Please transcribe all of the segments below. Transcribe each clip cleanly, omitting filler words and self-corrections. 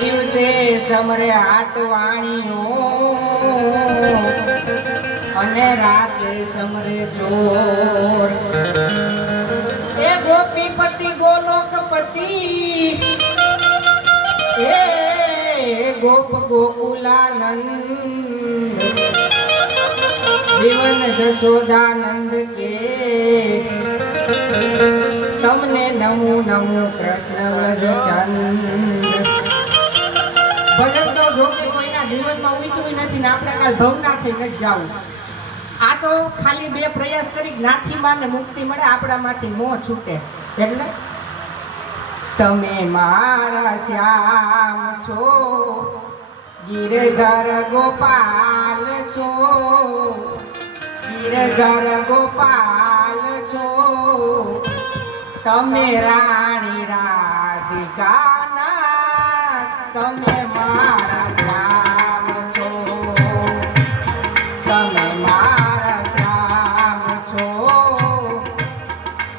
દિવસે સમરે હાટવાણીઓ અને રાતે સમરે ચોર એ ગોપીપતિ ગોલોકપતિ એ ગોપ ગોકુલાનંદ જીવન જશોદાનંદ કે તમને નમો નમો કૃષ્ણ વ્રજચંદ્ર ભગત તો જોકે કોઈના જીવનમાં ઉતર્યું નથી ને આપણે કાલ ભવના થઈ નથી જાવું આ તો ખાલી બે પ્રયાસ કરી જ્ઞાતિમાં ને મુક્તિ મળે આપણામાંથી મોહ છૂટે એટલે તમે મારા શ્યામ છો ગિરધર ગોપાલ છો ગિરધર ગોપાલ છો તમે રાણી રાધિકાના તમે મારા શ્યામ છો તમે મારા શ્યામ છો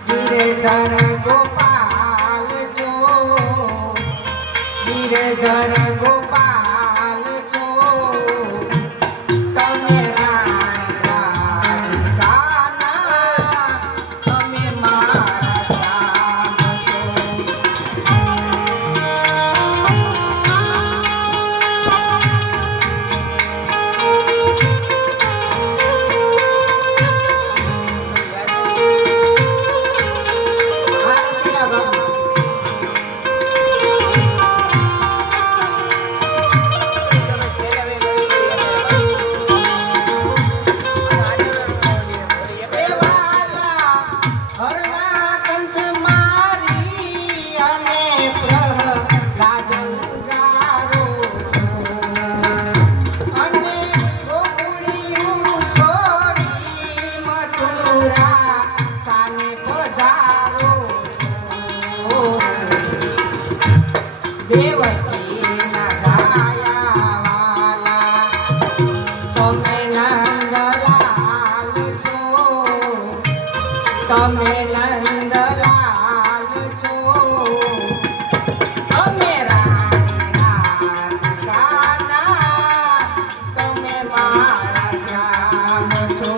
ગિરધર ગોપાલ છો ગિરધર ગોપાલ છો તમે તમે નંદલાલ છો તમે રાધિકાના તમે મારા શ્યામ છો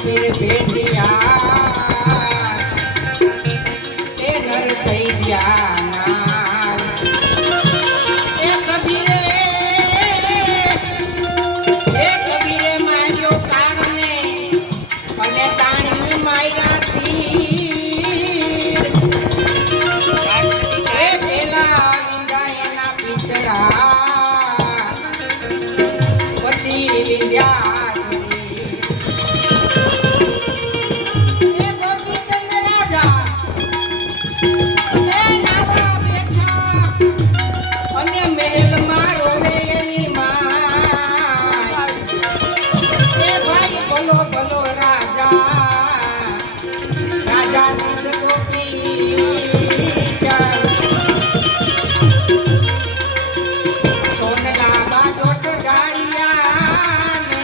કબીર ભેટિયા એ નર થઈ ગયા નાર. એ કબીરે માર્યો કાળને અને તાણી માર્યા તીર. એ પેલા ગાયના પીછડા પછી લીધ્યા. સોનલા બાજોટ ડાળિયા ને